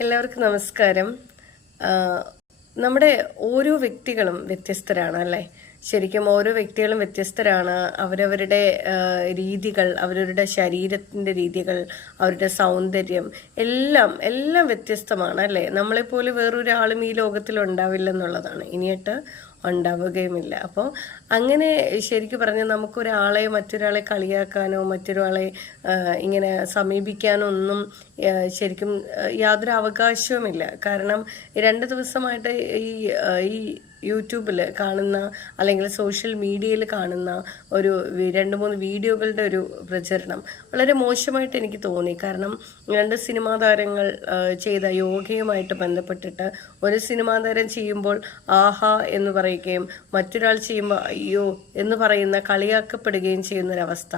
എല്ലാവർക്കും നമസ്കാരം. നമ്മുടെ ഓരോ വ്യക്തികളും വ്യത്യസ്തരാണ് അല്ലേ? ശരിക്കും ഓരോ വ്യക്തികളും വ്യത്യസ്തരാണ്. അവരവരുടെ രീതികൾ അവരവരുടെ ശരീരത്തിന്റെ രീതികൾ അവരുടെ സൗന്ദര്യം എല്ലാം എല്ലാം വ്യത്യസ്തമാണ് അല്ലേ? നമ്മളെപ്പോലെ വേറൊരാളും ഈ ലോകത്തിൽ ഉണ്ടാവില്ല എന്നുള്ളതാണ്. ഇനിയിട്ട് ഉണ്ടാവുകയുമില്ല. അപ്പോൾ അങ്ങനെ ശരിക്കും പറഞ്ഞാൽ നമുക്കൊരാളെ മറ്റൊരാളെ കളിയാക്കാനോ മറ്റൊരാളെ ഇങ്ങനെ സമീപിക്കാനോ ഒന്നും ശരിക്കും യാതൊരു അവകാശവുമില്ല. കാരണം രണ്ട് ദിവസമായിട്ട് ഈ ഈ യൂട്യൂബിൽ കാണുന്ന അല്ലെങ്കിൽ സോഷ്യൽ മീഡിയയിൽ കാണുന്ന ഒരു രണ്ട് മൂന്ന് വീഡിയോകളുടെ ഒരു പ്രചരണം വളരെ മോശമായിട്ട് എനിക്ക് തോന്നി. കാരണം രണ്ട് സിനിമാ താരങ്ങൾ ചെയ്ത യോഗയുമായിട്ട് ബന്ധപ്പെട്ടിട്ട് ഒരു സിനിമാ താരം ചെയ്യുമ്പോൾ ആഹാ എന്ന് പറയുകയും മറ്റൊരാൾ ചെയ്യുമ്പോൾ അയ്യോ എന്ന് പറയുന്ന കളിയാക്കപ്പെടുകയും ചെയ്യുന്ന ഒരവസ്ഥ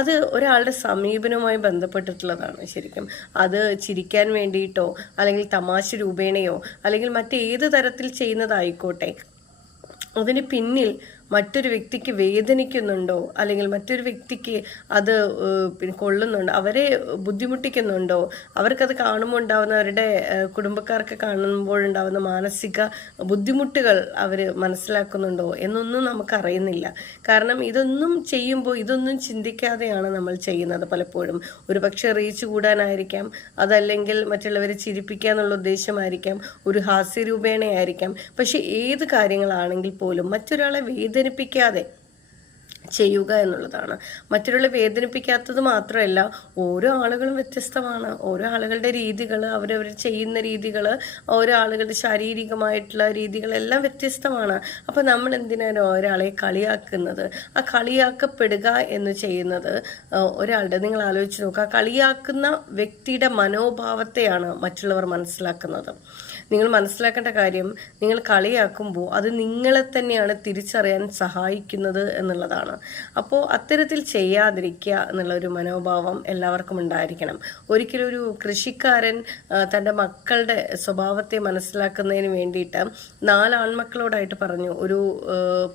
അത് ഒരാളുടെ സമീപനവുമായി ബന്ധപ്പെട്ടിട്ടുള്ളതാണ് ശരിക്കും. അത് ചിരിക്കാൻ വേണ്ടിയിട്ടോ അല്ലെങ്കിൽ തമാശ രൂപേണയോ അല്ലെങ്കിൽ മറ്റേത് തരത്തിൽ ചെയ്യുന്നതായിക്കോട്ടെ. അതിന് പിന്നിൽ മറ്റൊരു വ്യക്തിക്ക് വേദനിക്കുന്നുണ്ടോ? അല്ലെങ്കിൽ മറ്റൊരു വ്യക്തിക്ക് അത് പിന്നെ കൊള്ളുന്നുണ്ടോ? അവരെ ബുദ്ധിമുട്ടിക്കുന്നുണ്ടോ? അവർക്കത് കാണുമ്പോൾ ഉണ്ടാവുന്ന അവരുടെ കുടുംബക്കാർക്ക് കാണുമ്പോഴുണ്ടാവുന്ന മാനസിക ബുദ്ധിമുട്ടുകൾ അവർ മനസ്സിലാക്കുന്നുണ്ടോ എന്നൊന്നും നമുക്കറിയുന്നില്ല. കാരണം ഇതൊന്നും ചെയ്യുമ്പോൾ ഇതൊന്നും ചിന്തിക്കാതെയാണ് നമ്മൾ ചെയ്യുന്നത് പലപ്പോഴും. ഒരു പക്ഷേ റീച്ച് കൂടാനായിരിക്കാം അതല്ലെങ്കിൽ മറ്റുള്ളവരെ ചിരിപ്പിക്കുക എന്നുള്ള ഉദ്ദേശമായിരിക്കാം ഒരു ഹാസ്യരൂപേണയായിരിക്കാം. പക്ഷെ ഏത് കാര്യങ്ങളാണെങ്കിൽ പോലും മറ്റൊരാളെ വേദനിപ്പിക്കാതെ ചെയ്യുക എന്നുള്ളതാണ്. മറ്റുള്ള വേദനിപ്പിക്കാത്തത് മാത്രമല്ല ഓരോ ആളുകളും വ്യത്യസ്തമാണ്. ഓരോ ആളുകളുടെ രീതികൾ അവരവർ ചെയ്യുന്ന രീതികൾ ഓരോ ആളുകളുടെ ശാരീരികമായിട്ടുള്ള രീതികളെല്ലാം വ്യത്യസ്തമാണ്. അപ്പം നമ്മൾ എന്തിനാണ് ഒരാളെ കളിയാക്കുന്നത്? ആ കളിയാക്കപ്പെടുക എന്ന് ചെയ്യുന്നത് ഒരാളുടെ നിങ്ങൾ ആലോചിച്ച് നോക്കുക കളിയാക്കുന്ന വ്യക്തിയുടെ മനോഭാവത്തെയാണ് മറ്റുള്ളവർ മനസ്സിലാക്കുന്നത്. നിങ്ങൾ മനസ്സിലാക്കേണ്ട കാര്യം നിങ്ങൾ കളിയാക്കുമ്പോൾ അത് നിങ്ങളെ തന്നെയാണ് തിരിച്ചറിയാൻ സഹായിക്കുന്നത് എന്നുള്ളതാണ്. അപ്പോൾ അത്തരത്തിൽ ചെയ്യാതിരിക്കുക എന്നുള്ള ഒരു മനോഭാവം എല്ലാവർക്കും ഉണ്ടായിരിക്കണം. ഒരിക്കലും ഒരു കൃഷിക്കാരൻ തന്റെ മക്കളുടെ സ്വഭാവത്തെ മനസ്സിലാക്കുന്നതിന് വേണ്ടിയിട്ട് നാലാൺമക്കളോടായിട്ട് പറഞ്ഞു ഒരു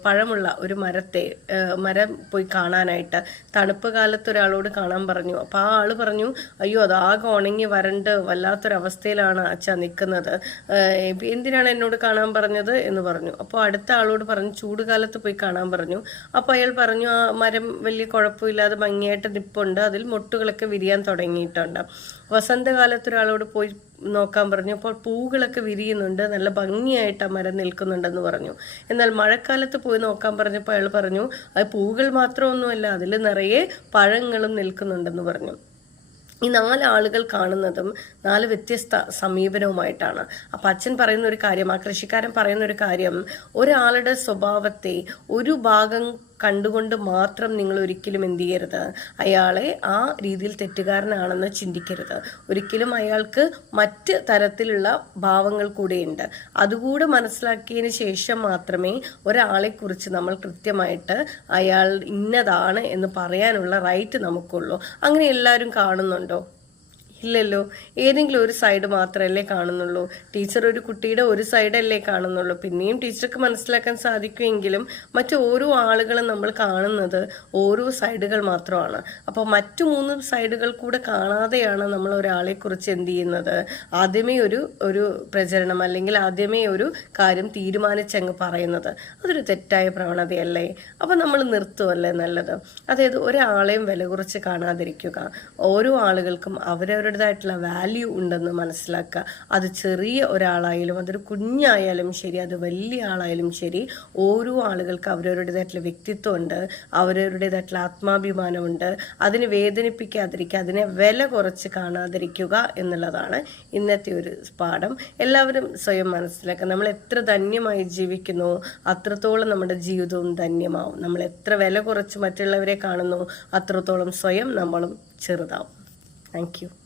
പഴമുള്ള ഒരു മരത്തെ മരം പോയി കാണാനായിട്ട് തണുപ്പ് കാലത്ത് ഒരാളോട് കാണാൻ പറഞ്ഞു. അപ്പോൾ ആ ആൾ പറഞ്ഞു അയ്യോ അത് അതാകെ ഉണങ്ങി വരണ്ട് വല്ലാത്തൊരവസ്ഥയിലാണ് അച്ഛ നിൽക്കുന്നത് എന്തിനാണ് എന്നോട് കാണാൻ പറഞ്ഞത് എന്ന് പറഞ്ഞു. അപ്പോൾ അടുത്ത ആളോട് പറഞ്ഞു ചൂട് കാലത്ത് പോയി കാണാൻ പറഞ്ഞു. അപ്പോൾ അയാൾ പറഞ്ഞു ആ മരം വലിയ കുഴപ്പമില്ലാതെ ഭംഗിയായിട്ട് നിപ്പുണ്ട്. അതിൽ മുട്ടുകളൊക്കെ വിരിയാൻ തുടങ്ങിയിട്ടുണ്ട്. വസന്തകാലത്ത് ഒരാളോട് പോയി നോക്കാൻ പറഞ്ഞു. അപ്പോൾ പൂകളൊക്കെ വിരിയുന്നുണ്ട്. നല്ല ഭംഗിയായിട്ട് ആ മരം നിൽക്കുന്നുണ്ടെന്ന് പറഞ്ഞു. എന്നാൽ മഴക്കാലത്ത് പോയി നോക്കാൻ പറഞ്ഞപ്പോൾ അയാൾ പറഞ്ഞു അത് പൂകൾ മാത്രമൊന്നുമല്ല അതിൽ നിറയെ പഴങ്ങളും നിൽക്കുന്നുണ്ടെന്ന് പറഞ്ഞു. ഈ നാല് ആളുകൾ കാണുന്നതും നാല് വ്യത്യസ്ത സമീപനവുമായിട്ടാണ്. അപ്പം അച്ഛൻ പറയുന്ന ഒരു കാര്യം ആ കൃഷിക്കാരൻ പറയുന്ന ഒരു കാര്യം ഒരാളുടെ സ്വഭാവത്തെ ഒരു ഭാഗം കണ്ടുകൊണ്ട് മാത്രം നിങ്ങൾ ഒരിക്കലും എന്ത് ചെയ്യരുത്. അയാളെ ആ രീതിയിൽ തെറ്റുകാരനാണെന്ന് ചിന്തിക്കരുത്. ഒരിക്കലും അയാൾക്ക് മറ്റ് തരത്തിലുള്ള ഭാവങ്ങൾ കൂടെയുണ്ട്. അതുകൂടെ മനസ്സിലാക്കിയതിന് ശേഷം മാത്രമേ ഒരാളെക്കുറിച്ച് നമ്മൾ കൃത്യമായിട്ട് അയാൾ ഇന്നതാണ് എന്ന് പറയാനുള്ള റൈറ്റ് നമുക്കുള്ളൂ. അങ്ങനെ എല്ലാവരും കാണുന്നുണ്ടോ? ഇല്ലല്ലോ. ഏതെങ്കിലും ഒരു സൈഡ് മാത്രമല്ലേ കാണുന്നുള്ളൂ. ടീച്ചർ ഒരു കുട്ടിയുടെ ഒരു സൈഡല്ലേ കാണുന്നുള്ളൂ. പിന്നെയും ടീച്ചർക്ക് മനസ്സിലാക്കാൻ സാധിക്കുമെങ്കിലും മറ്റു ഓരോ ആളുകളും നമ്മൾ കാണുന്നത് ഓരോ സൈഡുകൾ മാത്രമാണ്. അപ്പോൾ മറ്റു മൂന്ന് സൈഡുകൾ കൂടെ കാണാതെയാണ് നമ്മൾ ഒരാളെ കുറിച്ച് എന്ത് ചെയ്യുന്നത്? ആദ്യമേ ഒരു ഒരു പ്രചരണം അല്ലെങ്കിൽ ആദ്യമേ ഒരു കാര്യം തീരുമാനിച്ചങ്ങ് പറയുന്നത്. അതൊരു തെറ്റായ പ്രവണതയല്ലേ? അപ്പോൾ നമ്മൾ നിർത്തുമല്ലേ നല്ലത്? അതായത് ഒരാളെയും വില കുറച്ച് കാണാതിരിക്കുക. ഓരോ ആളുകൾക്കും അവരവരുടേതായിട്ടുള്ള വാല്യൂ ഉണ്ടെന്ന് മനസ്സിലാക്കുക. അത് ചെറിയ ഒരാളായാലും അതൊരു കുഞ്ഞായാലും ശരി അത് വലിയ ആളായാലും ശരി ഓരോ ആളുകൾക്ക് അവരവരുടേതായിട്ടുള്ള വ്യക്തിത്വമുണ്ട് അവരവരുടേതായിട്ടുള്ള ആത്മാഭിമാനമുണ്ട് അതിനെ വേദനിപ്പിക്കാതിരിക്കുക അതിനെ വില കുറച്ച് കാണാതിരിക്കുക എന്നുള്ളതാണ് ഇന്നത്തെ ഒരു പാഠം. എല്ലാവരും സ്വയം മനസ്സിലാക്കുക. നമ്മൾ എത്ര ധന്യമായി ജീവിക്കുന്നു അത്രത്തോളം നമ്മുടെ ജീവിതവും ധന്യമാവും. നമ്മൾ എത്ര വില കുറച്ച് മറ്റുള്ളവരെ കാണുന്നു അത്രത്തോളം സ്വയം നമ്മളും ചെറുതാവും. താങ്ക്